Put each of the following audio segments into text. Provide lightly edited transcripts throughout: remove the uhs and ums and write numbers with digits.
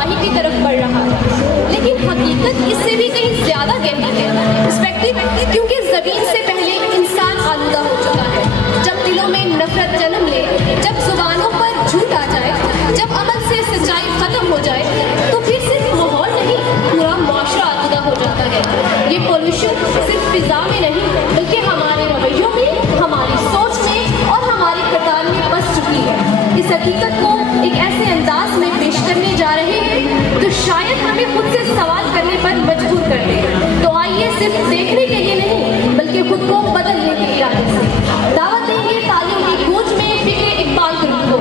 तबाही की तरफ बढ़ रहा है, लेकिन हकीकत इससे भी कहीं ज्यादा गहरी है रिस्पेक्टिव, क्योंकि ज़मीन से पहले इंसान आलूदा हो चुका है। जब दिलों में नफरत जन्म ले, जब जुबानों पर झूठ आ जाए, जब अमल से सच्चाई खत्म हो जाए, तो फिर सिर्फ माहौल नहीं, पूरा मुआशरा आलूदा हो जाता है। ये पोल्यूशन सिर्फ फिजा में नहीं, बल्कि हमारे रवैयों में, हमारी सोच में और हमारी कतार में बस चुकी है। इस हकीकत को एक ऐसे अंदाज में पेश करने जा रहे हैं तो शायद हमें खुद से सवाल करने पर मजबूर कर दे। तो आइए सिर्फ देखने के लिए नहीं, बल्कि खुद को बदलने के इरादे से दावत देंगे तालियों की गूंज में फिक्रे इकबाल ग्रुप को।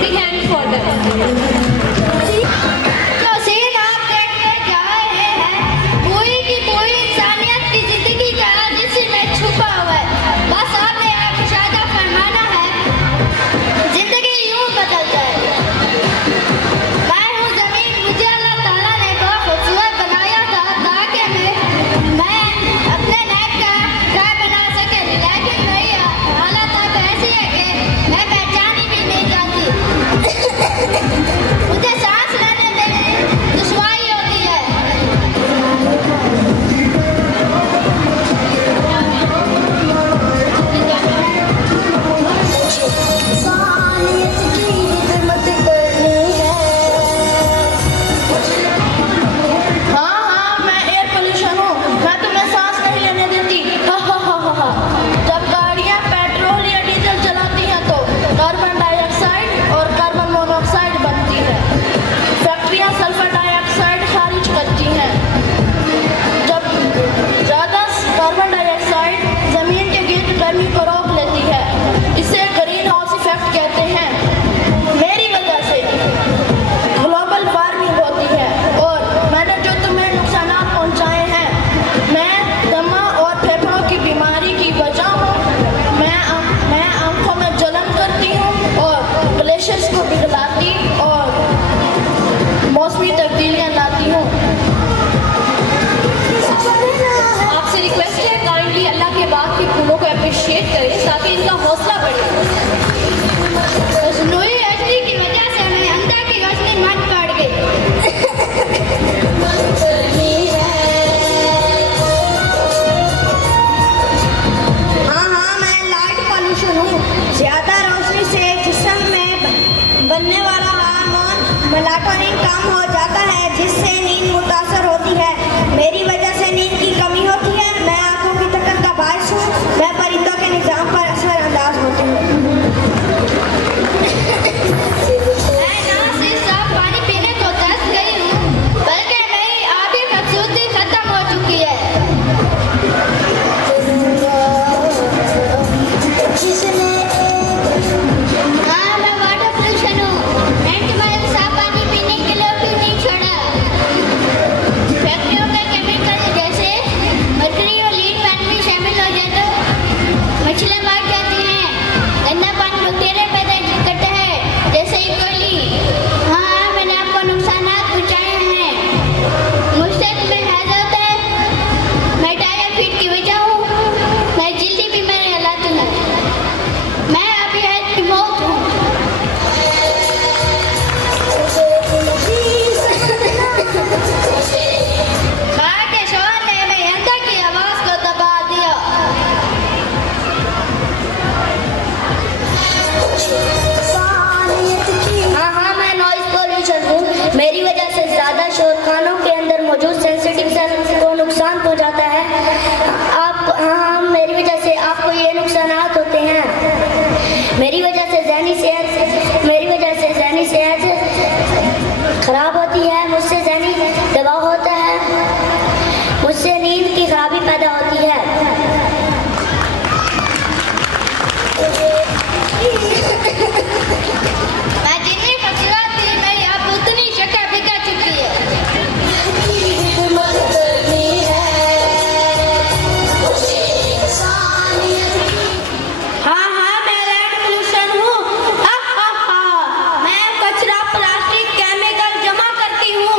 Big hand for them. Melatonin कम हो जाता है, जिससे नींद मुतासर होती है। मेरी वजह से नींद की कमी होती है। मैं आंखों की थकन का बायस हूँ। मैं परिंदों के निजाम पर असर अंदाज होती हूँ। मैं ना सिर्फ साफ पानी पीने को तरस गई हूँ, बल्कि मेरी आधी खूबसूरती खत्म हो चुकी है। हाँ, मैं वाटर पोल्यूशन हूँ। मैंने तुम्हारे साफ पानी पीने के लिए भी नहीं छोड़ा। फैक्ट्रियों के केमिकल जैसे मरकरी और लीड पैन भी शामिल हो जाए तो मछलियाँ मर जाती हैं। गंदा पानी बैक्टीरिया पैदा करता है, जैसे ई कोली। हाँ, मैंने आपको नुकसानात पहुँचाए हैं। मुझसे तुम्हें हैजत है। मैं टायफाइड की वजह हूँ। मैं जल्दी बीमारी फैलाती हूँ। मैं अभी हेल्थ की मौत हूँ। बाहर के शोर ने मेरे अंदर की आवाज को दबा दिया। हाँ, मैं नॉइज पोल्यूशन हूँ। मेरी वजह से ज्यादा शोर खानों के अंदर मौजूद सेंसिटिव सेल्स को नुकसान पहुँचाता है। हाँ, मेरी वजह से आपको ये नुकसानात होते हैं। मेरी वजह से ज़हनी सेहत खराब होती है। मुझसे ज़हनी दबाव होता है। मुझसे नींद की खराबी पैदा होती है। मैं जितनी खूबसूरत थी, मेरी अब उतनी शक्ल बिगड़ चुकी है। हाँ, मैं लैंड पोल्यूशन हूँ। मैं कचरा, प्लास्टिक, केमिकल जमा करती हूँ।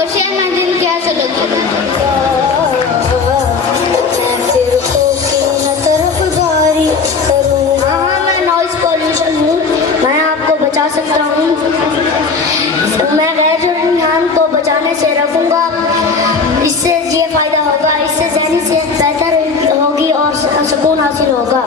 होशियार मंजिल क्या सलोगी। हाँ, मैं नॉइज पॉल्यूशन हूँ, मैं आपको बचा सकता हूँ। मैं गैर जरूरी ध्यान को बचाने से रखूँगा, इससे ये फायदा होगा, इससे ज़हनी सेहत बेहतर होगी और सुकून हासिल होगा।